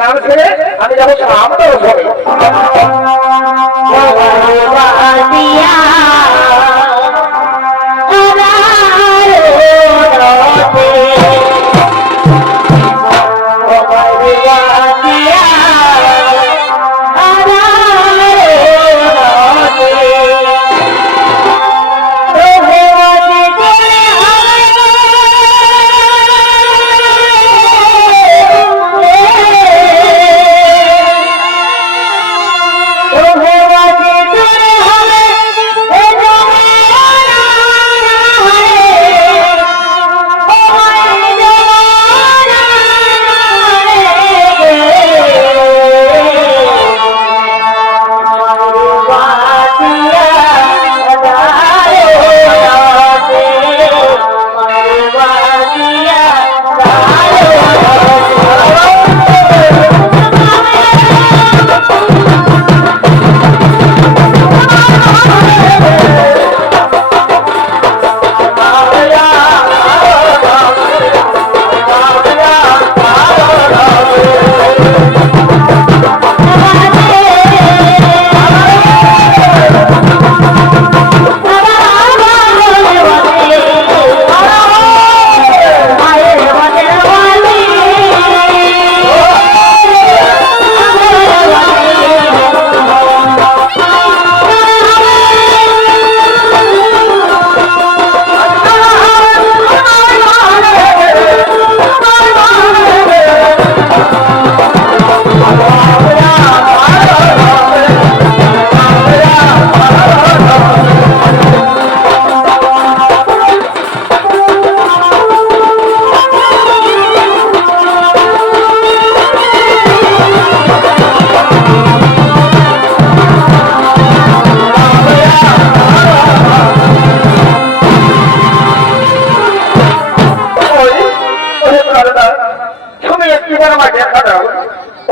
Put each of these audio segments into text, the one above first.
স্নান সেরে আমি যাব সাম দর্শনে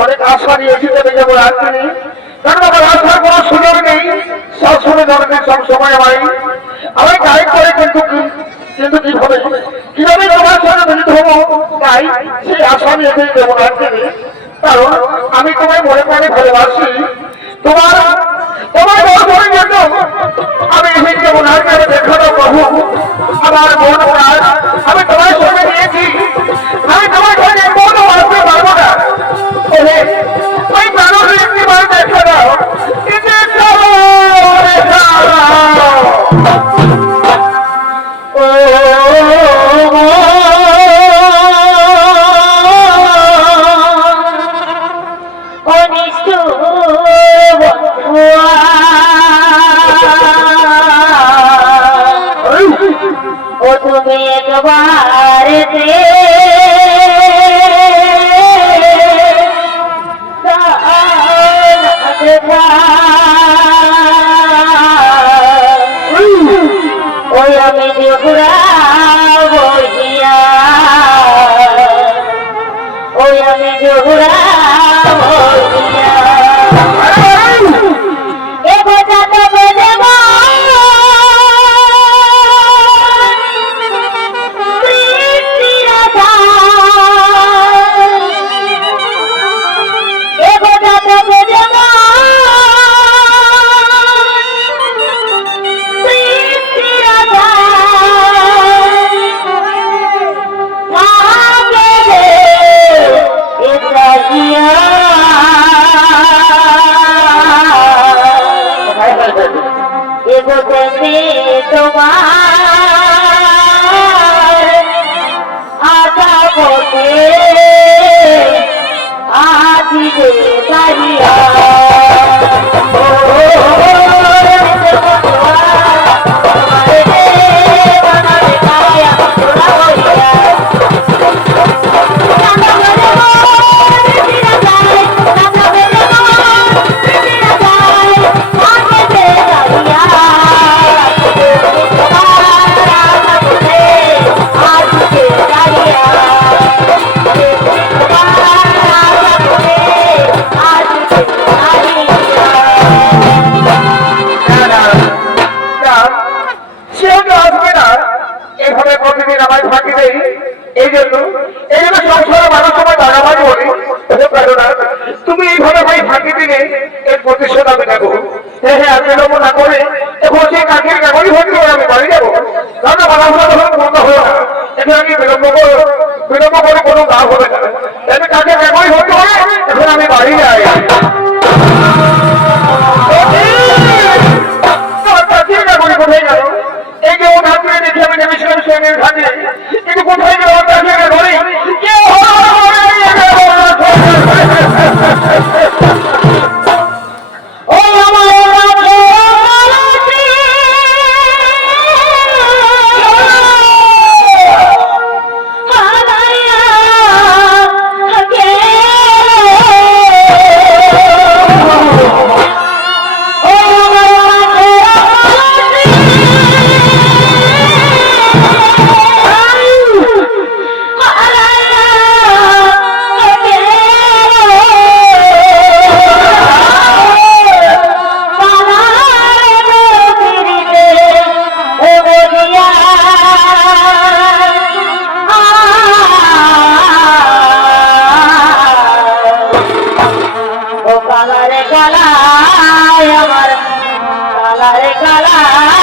অনেক আশা নিয়েছি তবে যাব রাত্রি কারণ আমার আসার কোনো সুযোগ নেই। সব সময় দরকার সব সময় আমায় আমি গাই করে কিন্তু কিন্তু কীভাবে কীভাবে তোমার সঙ্গে মিলিত হব? তাই সেই আশা নিয়ে তুমি যাব রাত্রি কারণ আমি তোমায় মনে প্রাণে ভালোবাসি। তোমার তোমার বড় জন্য আমি এই যেমন আজকে দেখানো প্রভু। আমার মন ও তুমি একবার ওই আমি জোহরা বহিয়া। ওই আমি জোহরা বহিয়া তোমার এইভাবে সংসারে মানুষ তোমার দাদাবাড়ি বলি হতে পারো না তুমি এইভাবে ভাই ফাঁকি দিলে এর প্রতিশোধ আমি নেব। হ্যাঁ হ্যাঁ আমি নেব না করে এখন সেই কাকের কাগজই ভর্তি করে আমি বাড়ি যাব। কারণ বাড়াশোনা তখন বন্ধ হলো না এখন আমি বিলম্ব করব বিলম্ব করে কোনো লাভ হবে না। আমি কাকে কাগজই ভর্তি করে এখন আমি বাড়ি যাই। এই! যে ও ভাবলে দেখি, আমি নেমেছিলাম সে আমি ভাবি 啊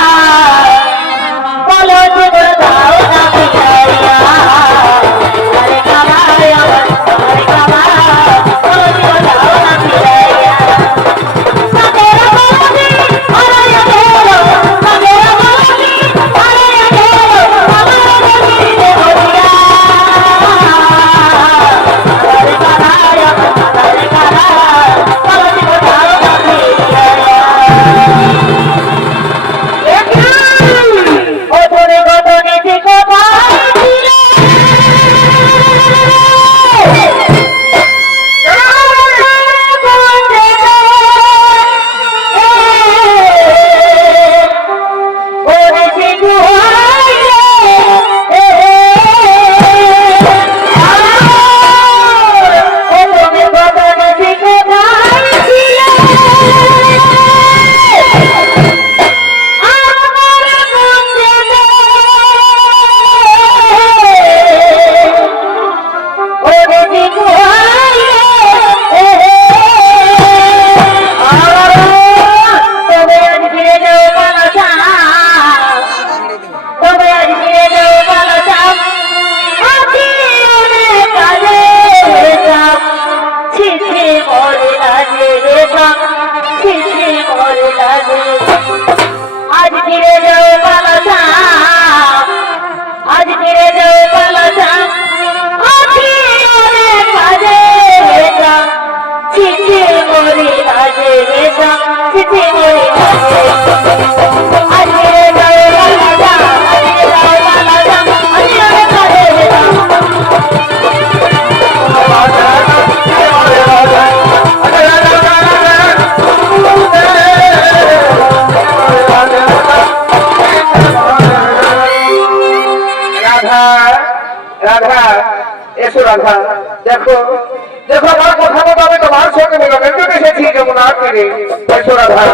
যেমন এসো রাধা,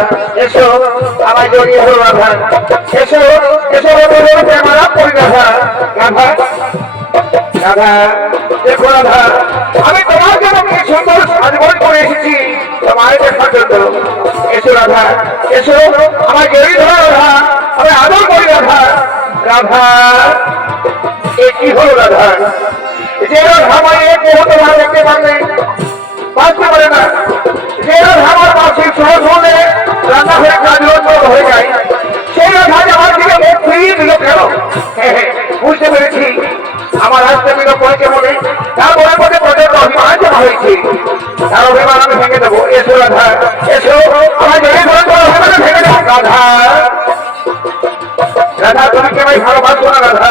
এসো। আমার জড়িয়ে এসো রাধা। এসো এসো আমার করি রাধা। রাধা রাধা, দেখো রাধা, আমি তোমার জন্য কি সুন্দর সাজগোজ করে এসেছি তোমার দেখার জন্য। এসো রাধা, এসো আমার জড়িয়ে ধরো রাধা আমি আদর করি রাধা। রাধা, এ কি হলো রাধা? যে রাধা মানে মুহূর্ত ভালো দেখতে পারবে বাঁচতে পারে না। বুঝতে পেরেছি আমার দিল পড়েছে বলে তার মনে মধ্যে প্রচণ্ড অভিমান জমা হয়েছে। তার অভিমান আমি ভেঙে দেবো। এসো রাধা, এসো। আমার জেনে ধরে তোমার অভিমান ভেঙে দেবো। রাধা রাধা, তুমি কেমন ভালোবাসবো না, রাধা?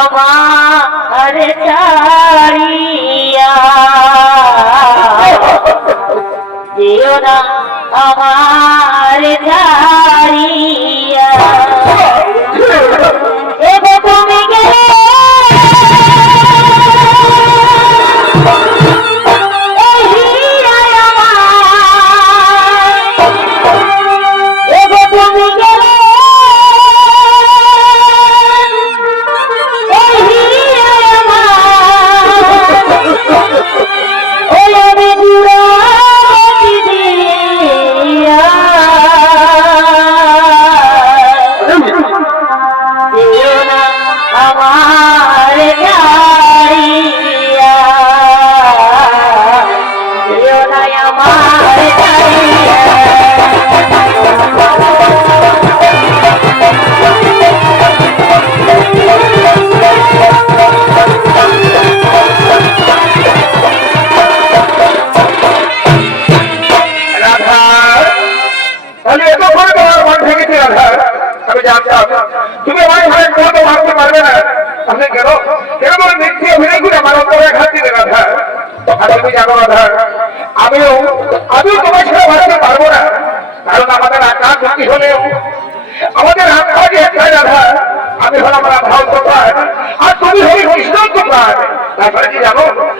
আমার ছাড়িয়া যেও না আমার ছাড়িয়া আমি হলাম রাধা